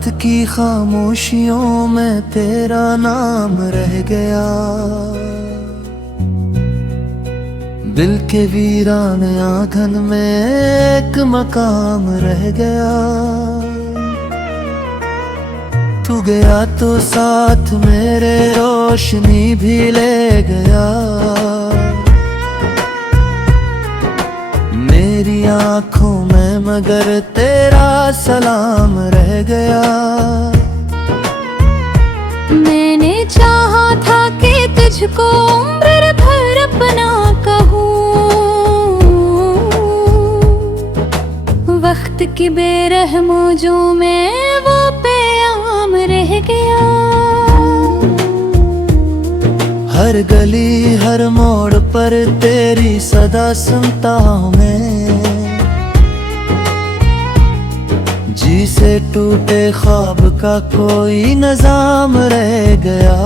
रात की खामोशियों में तेरा नाम रह गया, दिल के वीरान आंगन में एक मकाम रह गया। तू गया तो साथ मेरे रोशनी भी ले गया, मेरी आंखों में मगर तेरा सलाम रह गया। मैंने चाहा था कि तुझको उम्र भर अपना कहूँ, वक्त की बेरहमों में वो पेआम रह गया। हर गली हर मोड़ पर तेरी सदा सुनता हूँ मैं, जी से टूटे ख्वाब का कोई नज़ाम रह गया।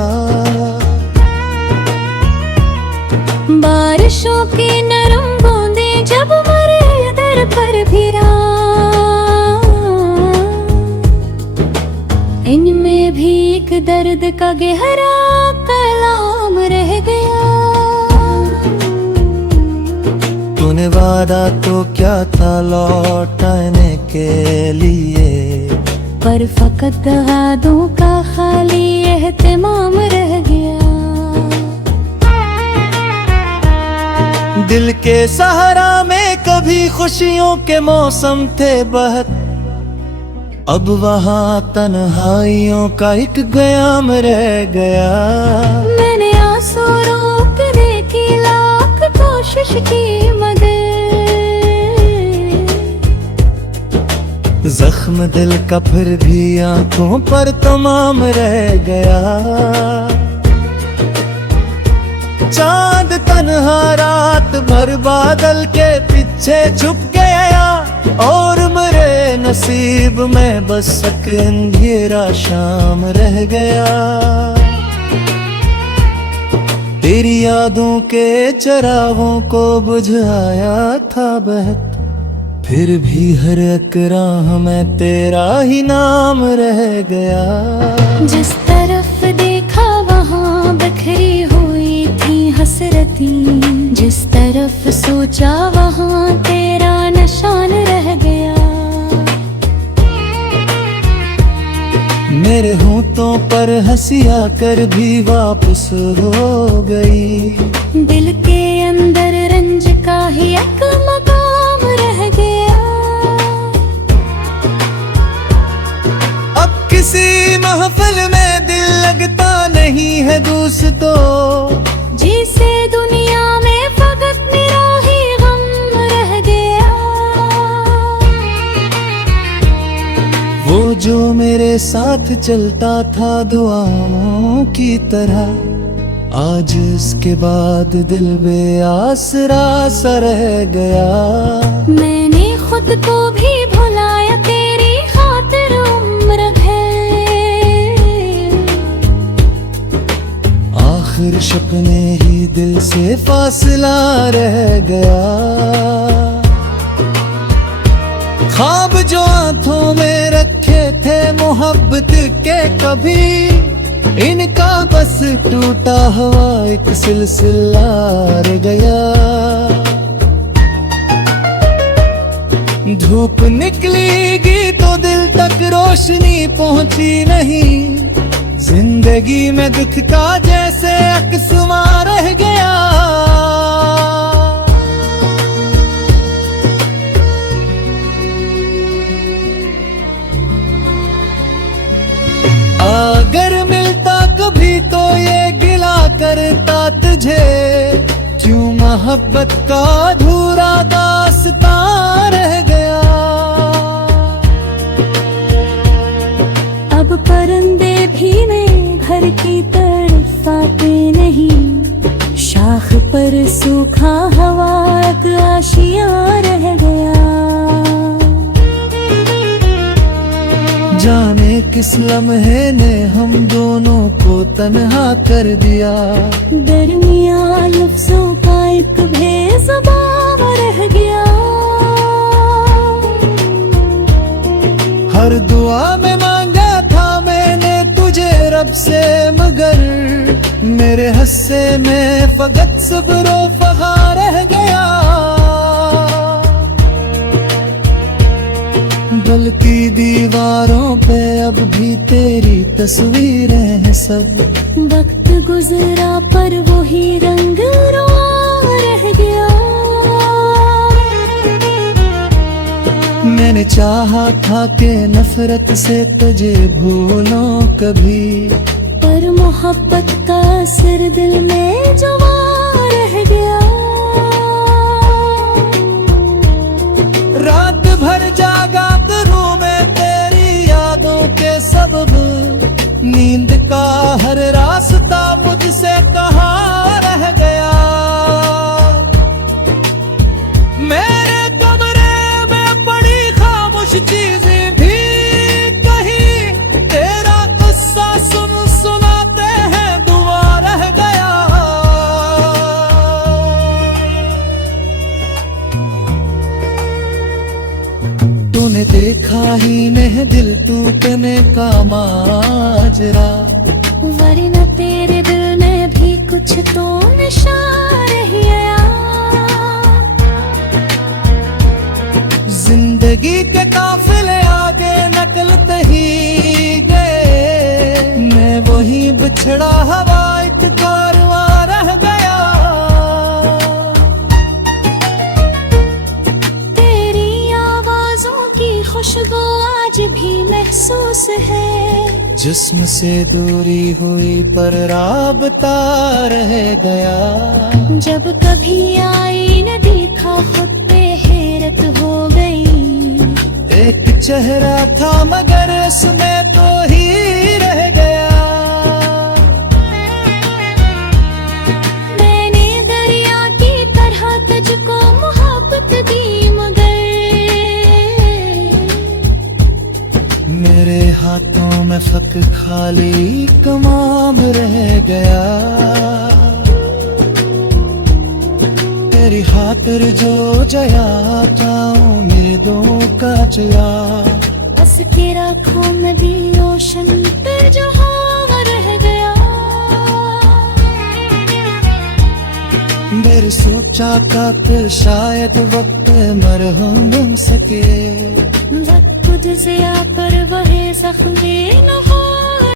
बारिशों की नरम बूंदें जब मरे दर पर भिरा, इनमें भी एक दर्द का गहरा कलाम रह गया। तूने वादा तो क्या था लौटाने के लिए, पर फकत वादों का खाली एहतिमाम रह गया। दिल के सहारा में कभी खुशियों के मौसम थे बहत, अब वहाँ तन्हाइयों का एक क़याम रह गया। मैंने आंसू रोकने की लाख कोशिश की मगर जख्म दिल का फिर भी आंखों पर तमाम रह गया। चांद तन्हा रात भर बादल के पीछे छुप गया, और मेरे नसीब में बस एक अंधेरा शाम रह गया। तेरी यादों के चरागों को बुझाया था बहत, फिर भी हर एक राह में तेरा ही नाम रह गया। जिस तरफ देखा वहाँ बिखरी हुई थी हसरतें, जिस तरफ सोचा वहाँ तेरा निशान रह गया। मेरे होंठों पर हंसी आकर भी वापस हो गई, दिल के अंदर रंज का ही एक मकाम रह गया। अब किसी महफिल में दिल लगता नहीं है दोस्तों, जिसे दुनिया में फकत मेरा ही गम रह गया। वो जो मेरे साथ चलता था दुआओं की तरह, आज इसके बाद दिल बेआसरा सा रह गया। मैंने खुद को भी भुलाया तेरी खातिर उम्र भर, आखिर सपने ही दिल से फासला रह गया। ख्वाब जो आंखों में रखे थे मोहब्बत के कभी, इनका बस टूटा हुआ एक सिलसिला रह गया। धूप निकलेगी तो दिल तक रोशनी पहुंची नहीं, जिंदगी में दुख का जैसे अकस्मा रह गया। अगर मिलता कभी तो ये गिला करता तुझे, क्यों मोहब्बत का अधूरा दास्तां रह गया। अब परिंदे भी मैं घर की तरफ आते नहीं, शाख पर सूखा हवा एक आशियाँ रह गया। जाने किस लम्हे ने हम दोनों को तन्हा कर दिया, दरमियाँ लफ्जों का एक बेज़ुबान रह गया। हर दुआ में मांगा रब से मगर मेरे हस्से में फकत सब्रो फखा रह गया। दिल की दीवारों पे अब भी तेरी तस्वीरें हैं सब। वक्त गुजरा पर वही रंग रोआ रह गया। मैंने चाहा था कि नफरत से तुझे भूलों कभी, पर मोहब्बत का असर दिल में जुआ रह गया। रात भर जागा करूं मैं तेरी यादों के सबब, नींद का हर रास्ता मुझसे कहाँ रह गया। मेरे कमरे में पड़ी खामोश चीजें भी कहीं तेरा किस्सा सुन सुनाते हैं दुआ रह गया। तूने देखा ही नहीं दिल टूटने का माजरा, वरना तेरे दिल में भी कुछ तो नशा रह गया। जिंदगी के काफिले आगे नकलते ही गए, मैं वही बिछड़ा हवा एक कारवां रह गया। तेरी आवाजों की खुशबू आज भी महसूस है। जिस्म से दूरी हुई पर राबता रह गया। जब कभी आई न देखा खुद पे हैरत हो गई। एक चेहरा था मगर उसमें तो ही रह गया। मैंने दरिया की तरह तुझको मोहब्बत दी मगर मेरे हाथों में फक खाली कमाम रह गया। तेरी खातिर जो जया चाहूं उम्मीदों का जया। हंस के रखूं मैं भी ओशन पे जो हवा रह गया। मेरे सोचा का फिर शायद वक्त मरहम न सके। वक्त गुजरा पर वह जख्मी न हो